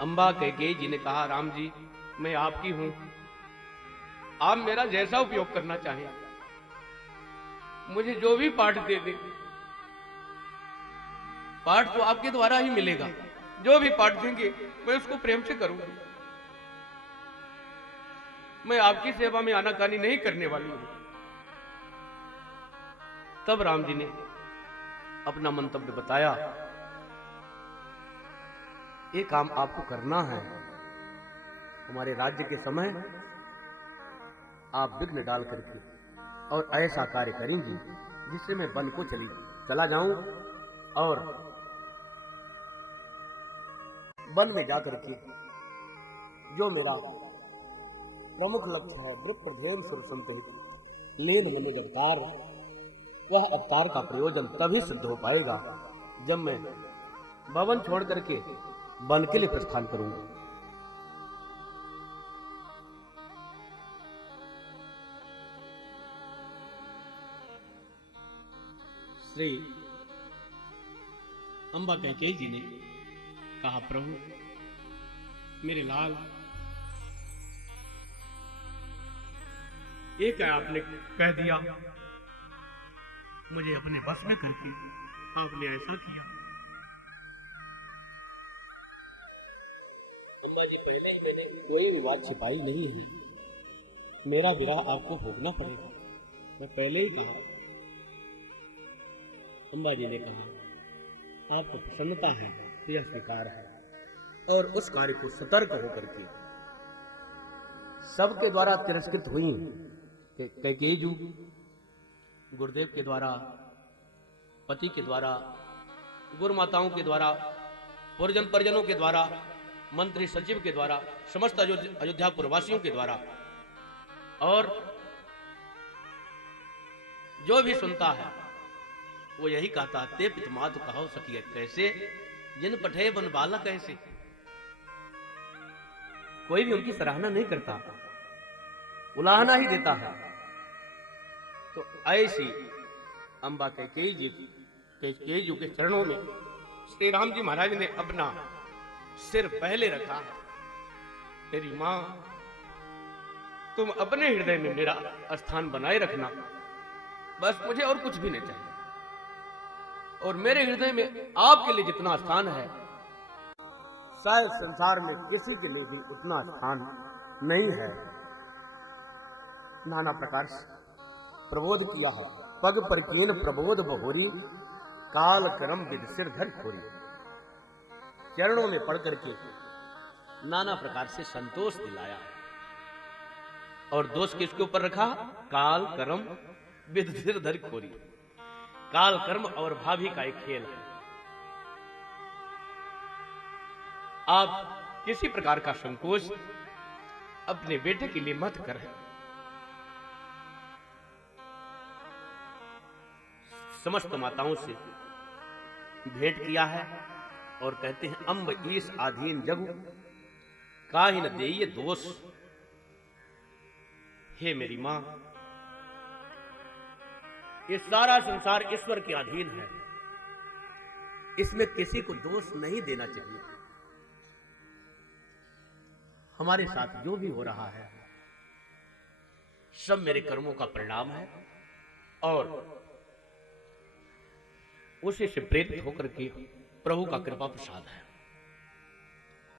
अम्बा कैकेयी जी ने कहा, राम जी मैं आपकी हूं, आप मेरा जैसा उपयोग करना चाहें, मुझे जो भी पाठ दे दे, पाठ तो आपके द्वारा ही मिलेगा, जो भी पाठ देंगे मैं उसको प्रेम से करूंगी, मैं आपकी सेवा में आनाकानी नहीं करने वाली हूं। तब राम जी ने अपना मंतव्य बताया, ये काम आपको करना है, हमारे राज्य के समय आप विघ्न डाल करके और ऐसा कार्य करेंगी जिससे मैं वन को चला जाऊं और वन में जाकर के जो मेरा प्रमुख लक्ष्य है वृत्रध्ययन सुर संतहित लीन मन अवतार, वह अवतार का प्रयोजन तभी सिद्ध हो पाएगा जब मैं भवन छोड़ करके वन के लिए प्रस्थान करूंगा। श्री अम्बा कैकेयी जी ने कहा, प्रभु मेरे लाल, एक आपने कह दिया, मुझे अपने बस में करके आपने ऐसा किया। अम्बा जी पहले ही मैंने कोई भी बात छिपाई नहीं है, मेरा विरह आपको भोगना पड़ेगा, मैं पहले ही कहा। अम्बा जी ने कहा, आपको प्रसन्नता है तो यह स्वीकार है, और उस कार्य को सतर्क होकर के सबके द्वारा तिरस्कृत हुई कैकेयी जी, गुरुदेव के द्वारा, पति के द्वारा, गुरु माताओं के द्वारा, परिजनों के द्वारा, मंत्री सचिव के द्वारा, समस्त अयोध्यापुर वासियों के द्वारा, और जो भी सुनता है वो यही कहता, ते पितमातु कहो सकिए कैसे, जिन पठे बन बालक ऐसे। कोई भी उनकी सराहना नहीं करता, उलाहना ही देता है। तो ऐसी अम्बा कैकेयी जी के चरणों में श्री राम जी महाराज ने अपना सिर पहले रखा। तेरी मां, तुम अपने हृदय में मेरा स्थान बनाए रखना, बस मुझे और कुछ भी नहीं चाहिए, और मेरे हृदय में आपके लिए जितना स्थान है शायद संसार में किसी के लिए भी उतना स्थान नहीं है। नाना प्रकार से प्रबोध किया है, पग पर कीन प्रबोध बहोरी, काल करम विद सिर धर खोरी। चरणों में पढ़ करके नाना प्रकार से संतोष दिलाया, और दोष किसके ऊपर रखा? काल कर्म विद सिर धर खोरी। काल कर्म और भाभी का एक खेल है, आप किसी प्रकार का संकोच अपने बेटे के लिए मत करें। समस्त माताओं से भेंट किया है और कहते हैं, अम्ब ईस आधीन जगु काहि न देय दोष। हे मेरी मां, ये सारा संसार ईश्वर के अधीन है, इसमें किसी को दोष नहीं देना चाहिए। हमारे साथ जो भी हो रहा है सब मेरे कर्मों का परिणाम है, और उसी से प्रेरित होकर के प्रभु का कृपा प्रसाद है।